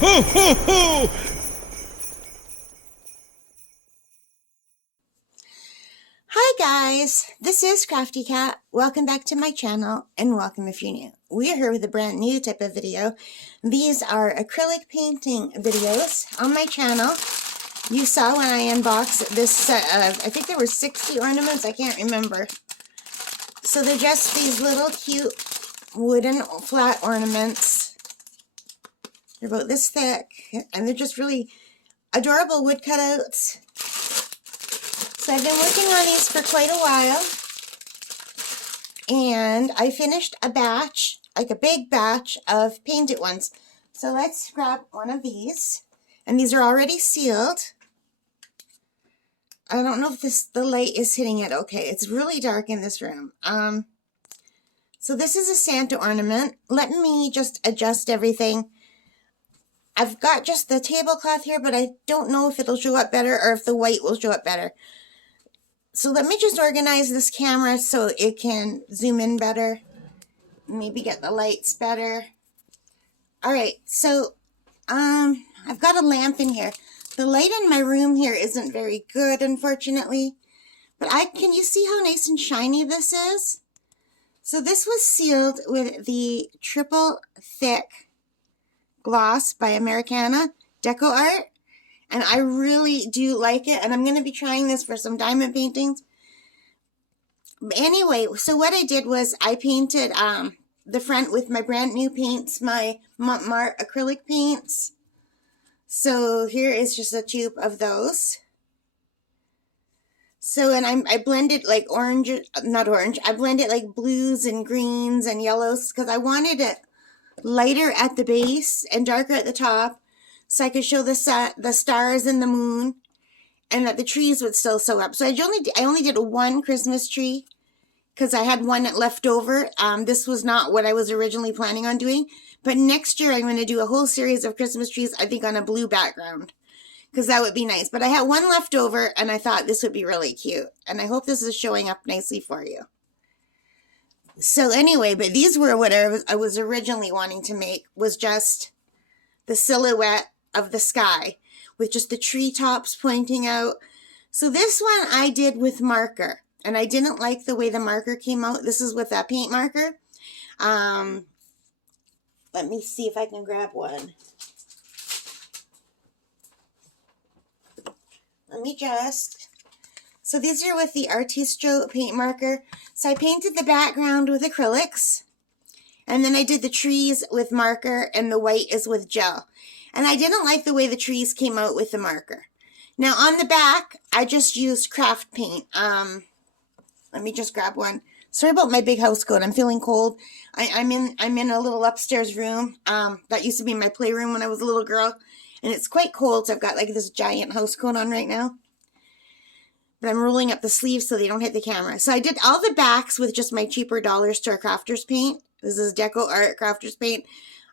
Ho, ho, ho! Hi guys, this is Crafty Cat. Welcome back to my channel and welcome if you're new. We are here with a brand new type of video. These are acrylic painting videos on my channel. You saw when I unboxed this set of, I think there were 60 ornaments, I can't remember. So they're just these little cute wooden flat ornaments. They're about this thick and they're just really adorable wood cutouts. So I've been working on these for quite a while, and I finished a batch, like a big batch of painted ones. So let's grab one of these, and these are already sealed. I don't know if the light is hitting it okay. It's really dark in this room. So this is a Santa ornament. Let me just adjust everything. I've got just the tablecloth here, but I don't know if it'll show up better or if the white will show up better. So let me just organize this camera so it can zoom in better. Maybe get the lights better. All right, so I've got a lamp in here. The light in my room here isn't very good, unfortunately. But can you see how nice and shiny this is? So this was sealed with the triple thick gloss by Americana Deco Art. And I really do like it. And I'm going to be trying this for some diamond paintings. Anyway, so what I did was I painted the front with my brand new paints, my Monte Marte Acrylic Paints. So here is just a tube of those. So, and I blended like I blended like blues and greens and yellows because I wanted it lighter at the base and darker at the top, so I could show the stars and the moon, and that the trees would still sew up. So I only did one Christmas tree because I had one left over. This was not what I was originally planning on doing, but next year I'm going to do a whole series of Christmas trees, I think on a blue background, because that would be nice. But I had one left over, and I thought this would be really cute, and I hope this is showing up nicely for you. So anyway, but these were what I was originally wanting to make, was just the silhouette of the sky with just the treetops pointing out. So this one I did with marker, and I didn't like the way the marker came out. This is with that paint marker. Let me see if I can grab one. So these are with the Artistro paint marker. So I painted the background with acrylics, and then I did the trees with marker, and the white is with gel. And I didn't like the way the trees came out with the marker. Now on the back, I just used craft paint. Let me just grab one. Sorry about my big house coat. I'm feeling cold. I'm in a little upstairs room. That used to be my playroom when I was a little girl, and it's quite cold. So I've got like this giant house coat on right now. But I'm rolling up the sleeves so they don't hit the camera. So I did all the backs with just my cheaper dollar store crafters paint. This is Deco Art crafters paint.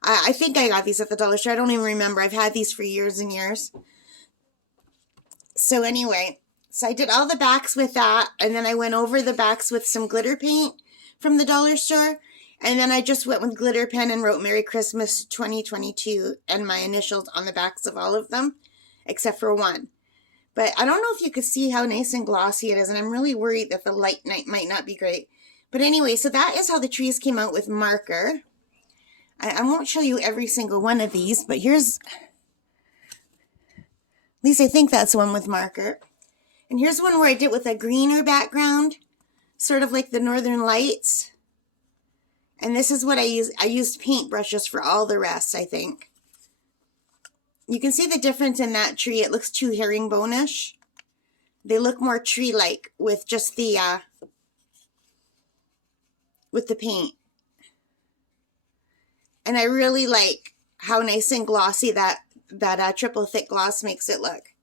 I think I got these at the dollar store. I don't even remember. I've had these for years and years. So anyway, so I did all the backs with that. And then I went over the backs with some glitter paint from the dollar store. And then I just went with glitter pen and wrote Merry Christmas 2022 and my initials on the backs of all of them, except for one. But I don't know if you could see how nice and glossy it is, and I'm really worried that the light might not be great. But anyway, so that is how the trees came out with marker. I won't show you every single one of these, but here's, at least I think that's one with marker. And here's one where I did with a greener background, sort of like the Northern Lights. And this is what I used. I used paint brushes for all the rest, I think. You can see the difference in that tree. It looks too herringbone-ish. They look more tree-like with just the paint. And I really like how nice and glossy that triple thick gloss makes it look.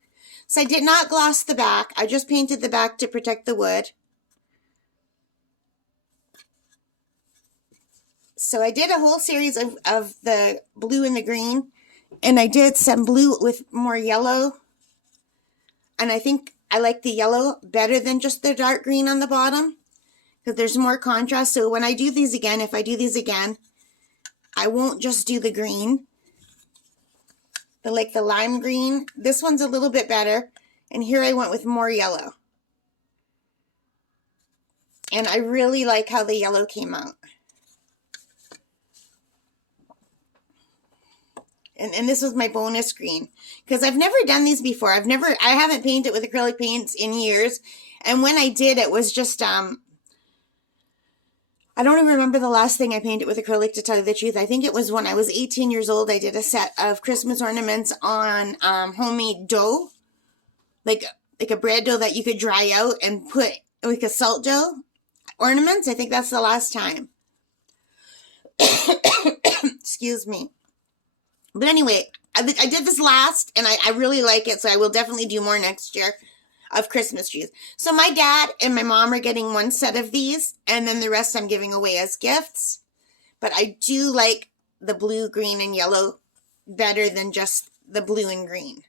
So I did not gloss the back. I just painted the back to protect the wood. So I did a whole series of the blue and the green. And I did some blue with more yellow. And I think I like the yellow better than just the dark green on the bottom, because there's more contrast. So when I do these again, if I do these again, I won't just do the green. the lime green. This one's a little bit better. And here I went with more yellow. And I really like how the yellow came out. And this was my bonus green. Because I've never done these before. I haven't painted with acrylic paints in years. And when I did, it was just, I don't even remember the last thing I painted with acrylic, to tell you the truth. I think it was when I was 18 years old. I did a set of Christmas ornaments on homemade dough. Like a bread dough that you could dry out and put like a salt dough ornaments. I think that's the last time. Excuse me. But anyway, I did this last, and I really like it, so I will definitely do more next year of Christmas trees. So my dad and my mom are getting one set of these, and then the rest I'm giving away as gifts. But I do like the blue, green, and yellow better than just the blue and green,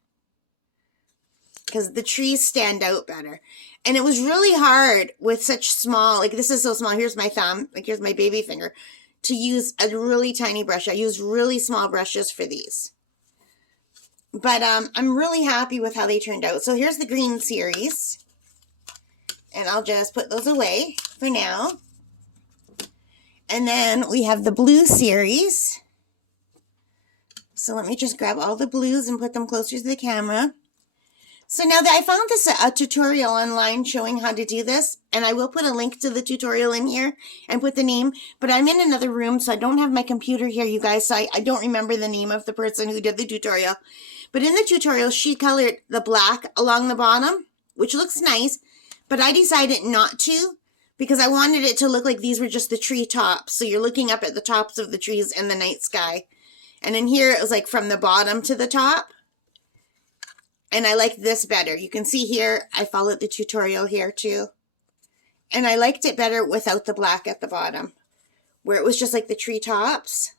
because the trees stand out better. And it was really hard with such small, like this is so small, here's my thumb, like here's my baby finger, to use a really tiny brush. I use really small brushes for these. But I'm really happy with how they turned out. So here's the green series. And I'll just put those away for now. And then we have the blue series. So let me just grab all the blues and put them closer to the camera. So now that I found this a tutorial online showing how to do this, and I will put a link to the tutorial in here and put the name, but I'm in another room, so I don't have my computer here, you guys, so I don't remember the name of the person who did the tutorial. But in the tutorial, she colored the black along the bottom, which looks nice, but I decided not to because I wanted it to look like these were just the tree tops. So you're looking up at the tops of the trees and the night sky. And in here, it was like from the bottom to the top. And I like this better. You can see here, I followed the tutorial here too. And I liked it better without the black at the bottom, where it was just like the tree tops.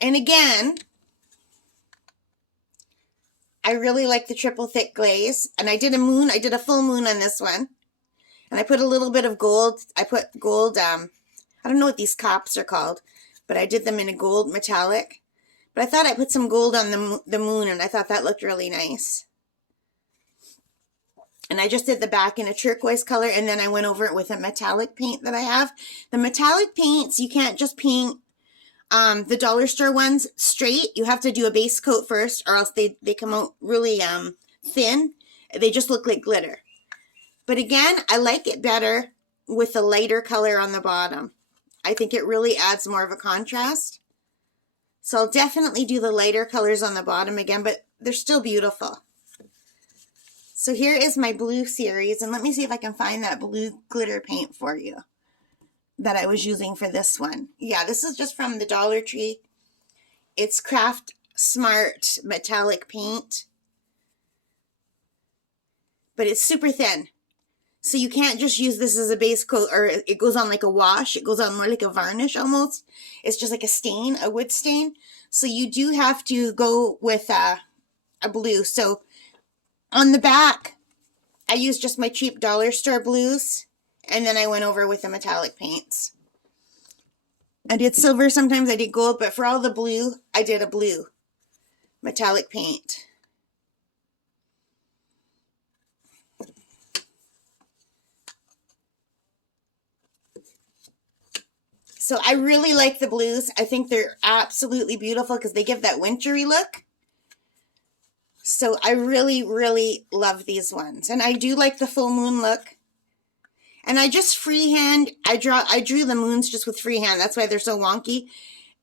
And again, I really like the triple thick glaze. And I did a full moon on this one. And I put a little bit of gold. I put gold, I don't know what these cops are called, but I did them in a gold metallic. But I thought I put some gold on the moon, and I thought that looked really nice. And I just did the back in a turquoise color, and then I went over it with a metallic paint that I have. The metallic paints, you can't just paint the dollar store ones straight. You have to do a base coat first, or else they come out really thin. They just look like glitter. But again, I like it better with the lighter color on the bottom. I think it really adds more of a contrast. So I'll definitely do the lighter colors on the bottom again, but they're still beautiful. So here is my blue series, and let me see if I can find that blue glitter paint for you that I was using for this one. Yeah, this is just from the Dollar Tree. It's Craft Smart Metallic Paint, but it's super thin. So you can't just use this as a base coat, or it goes on like a wash. It goes on more like a varnish almost. It's just like a stain, a wood stain. So you do have to go with a blue. So on the back, I used just my cheap dollar store blues. And then I went over with the metallic paints. I did silver sometimes, I did gold, but for all the blue, I did a blue metallic paint. So I really like the blues. I think they're absolutely beautiful because they give that wintry look. So I really, really love these ones. And I do like the full moon look. And I just freehand, I drew the moons just with freehand. That's why they're so wonky.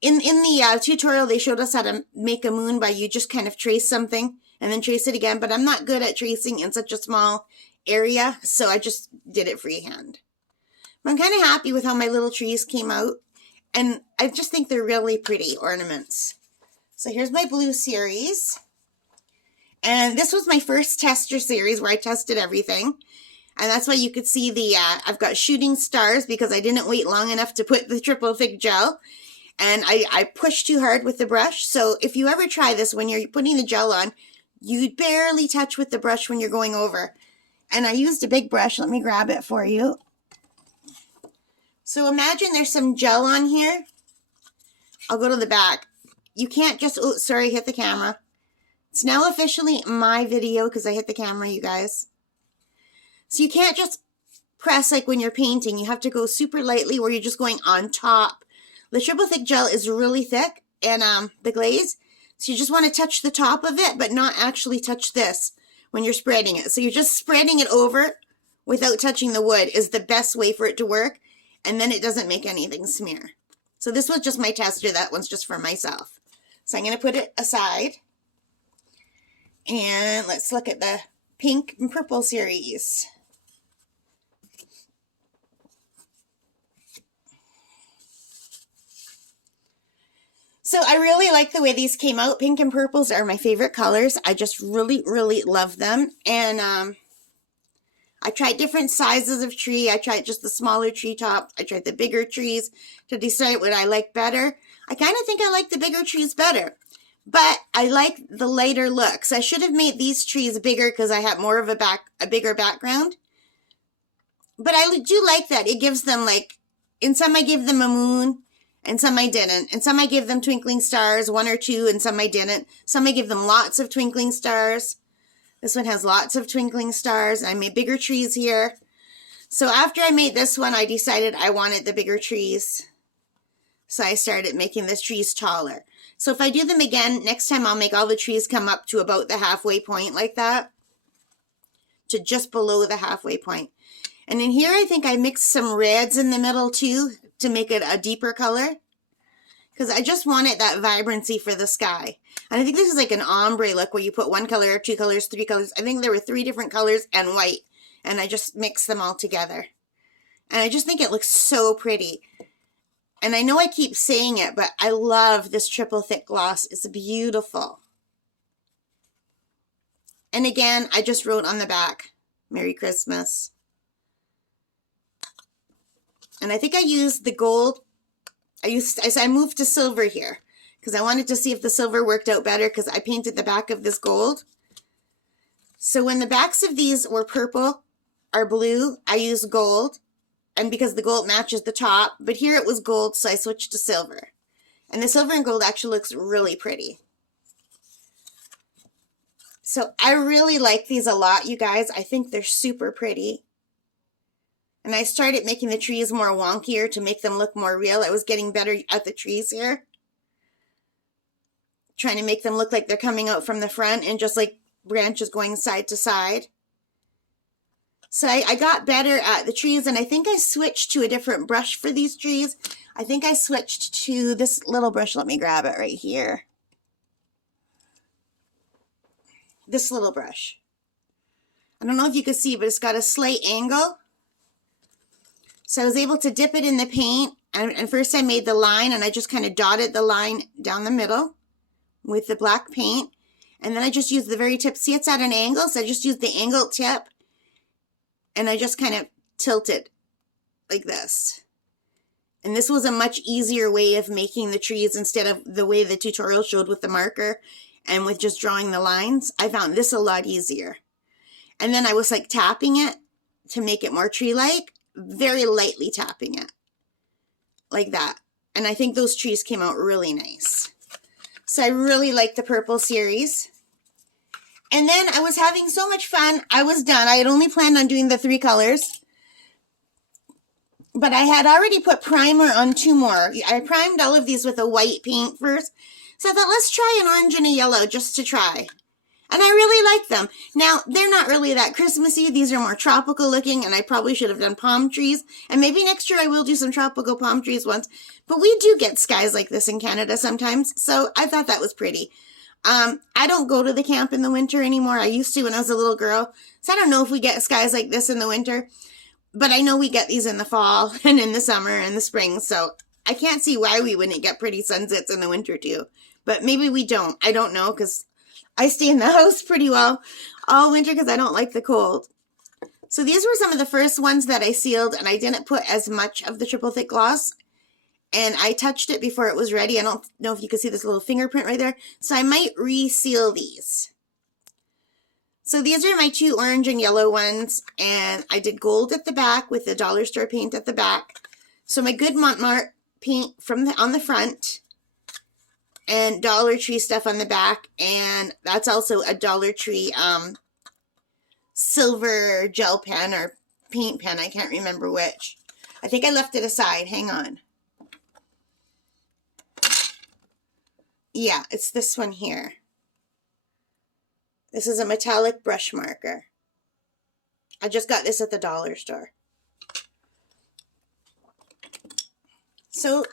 In the tutorial, they showed us how to make a moon by you just kind of trace something and then trace it again. But I'm not good at tracing in such a small area, so I just did it freehand. I'm kind of happy with how my little trees came out. And I just think they're really pretty ornaments. So here's my blue series. And this was my first tester series where I tested everything. And that's why you could see the, I've got shooting stars because I didn't wait long enough to put the triple thick gel. And I pushed too hard with the brush. So if you ever try this when you're putting the gel on, you barely touch with the brush when you're going over. And I used a big brush. Let me grab it for you. So imagine there's some gel on here. I'll go to the back. you can't just, oh, sorry, hit the camera. It's now officially my video because I hit the camera, you guys. So you can't just press like when you're painting. You have to go super lightly where you're just going on top. The triple thick gel is really thick, and the glaze. So you just want to touch the top of it, but not actually touch this when you're spreading it. So you're just spreading it over without touching the wood is the best way for it to work. And then it doesn't make anything smear. So this was just my tester. That one's just for myself. So I'm going to put it aside. And let's look at the pink and purple series. So I really like the way these came out. Pink and purples are my favorite colors. I just really, really love them. And I tried different sizes of tree. I tried just the smaller tree top. I tried the bigger trees to decide what I like better. I kind of think I like the bigger trees better. But I like the lighter looks. I should have made these trees bigger because I have more of a bigger background. But I do like that. It gives them like, in some I gave them a moon. And some I didn't. And some I gave them twinkling stars, 1 or 2, and some I didn't. Some I give them lots of twinkling stars. This one has lots of twinkling stars. I made bigger trees here. So after I made this one, I decided I wanted the bigger trees. So I started making the trees taller. So if I do them again, next time I'll make all the trees come up to about the halfway point like that. To just below the halfway point. And in here, I think I mixed some reds in the middle too, to make it a deeper color, because I just wanted that vibrancy for the sky. And I think this is like an ombre look where you put 1 color, 2 colors, 3 colors. I think there were 3 different colors and white, and I just mixed them all together. And I just think it looks so pretty. And I know I keep saying it, but I love this triple thick gloss. It's beautiful. And again, I just wrote on the back, Merry Christmas. And I think I used the gold. I moved to silver here because I wanted to see if the silver worked out better because I painted the back of this gold. So when the backs of these were purple or blue, I used gold. And because the gold matches the top, but here it was gold, so I switched to silver. And the silver and gold actually looks really pretty. So I really like these a lot, you guys. I think they're super pretty. And I started making the trees more wonkier to make them look more real. I was getting better at the trees here. Trying to make them look like they're coming out from the front and just like branches going side to side. So I got better at the trees, and I think I switched to a different brush for these trees. I think I switched to this little brush. Let me grab it right here. This little brush. I don't know if you can see, but it's got a slight angle. So I was able to dip it in the paint, and first I made the line, and I just kind of dotted the line down the middle with the black paint. And then I just used the very tip. See, it's at an angle, so I just used the angled tip, and I just kind of tilted like this. And this was a much easier way of making the trees instead of the way the tutorial showed with the marker and with just drawing the lines. I found this a lot easier. And then I was like tapping it to make it more tree-like. Very lightly tapping it like that, and I think those trees came out really nice. So I really like the purple series. And then I was having so much fun. I was done. I had only planned on doing the 3 colors, but I had already put primer on 2 more. I primed all of these with a white paint first, so I thought let's try an orange and a yellow just to try. And I really like them. Now, they're not really that Christmassy. These are more tropical looking, and I probably should have done palm trees. And maybe next year I will do some tropical palm trees once. But we do get skies like this in Canada sometimes, so I thought that was pretty. I don't go to the camp in the winter anymore. I used to when I was a little girl. So I don't know if we get skies like this in the winter. But I know we get these in the fall and in the summer and the spring. So I can't see why we wouldn't get pretty sunsets in the winter too. But maybe we don't. I don't know, because I stay in the house pretty well all winter because I don't like the cold. So these were some of the first ones that I sealed, and I didn't put as much of the triple thick gloss. And I touched it before it was ready. I don't know if you can see this little fingerprint right there. So I might reseal these. So these are my 2 orange and yellow ones. And I did gold at the back with the dollar store paint at the back. So my good Monte Marte paint on the front. and Dollar Tree stuff on the back, and that's also a Dollar Tree silver gel pen or paint pen. I can't remember which. I think I left it aside. Hang on. Yeah, it's this one here. This is a metallic brush marker. I just got this at the dollar store. So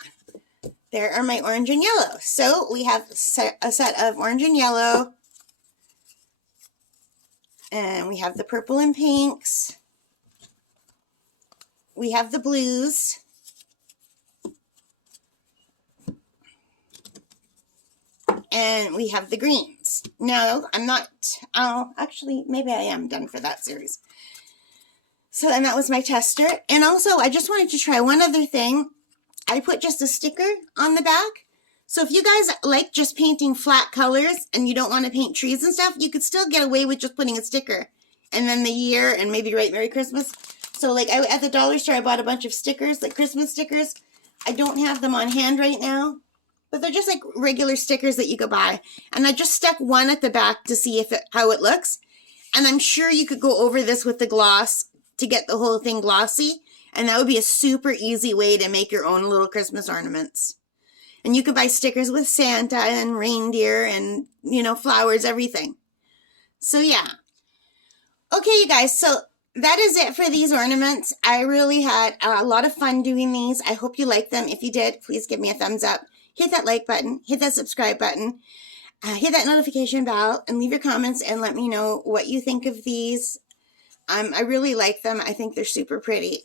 there are my orange and yellow. So we have a set of orange and yellow. And we have the purple and pinks. We have the blues. And we have the greens. No, I'm not. Oh, actually, maybe I am done for that series. So, and that was my tester. And also, I just wanted to try one other thing. I put just a sticker on the back. So if you guys like just painting flat colors and you don't want to paint trees and stuff, you could still get away with just putting a sticker. And then the year and maybe write Merry Christmas. So like at the dollar store, I bought a bunch of stickers, like Christmas stickers. I don't have them on hand right now. But they're just like regular stickers that you could buy. And I just stuck one at the back to see how it looks. And I'm sure you could go over this with the gloss to get the whole thing glossy. And that would be a super easy way to make your own little Christmas ornaments. And you could buy stickers with Santa and reindeer and, you know, flowers, everything. So yeah. Okay, you guys. So that is it for these ornaments. I really had a lot of fun doing these. I hope you liked them. If you did, please give me a thumbs up. Hit that like button. Hit that subscribe button. Hit that notification bell and leave your comments and let me know what you think of these. I really like them. I think they're super pretty.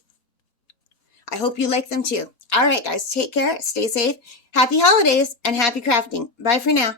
I hope you like them too. All right, guys, take care. Stay safe. Happy holidays and happy crafting. Bye for now.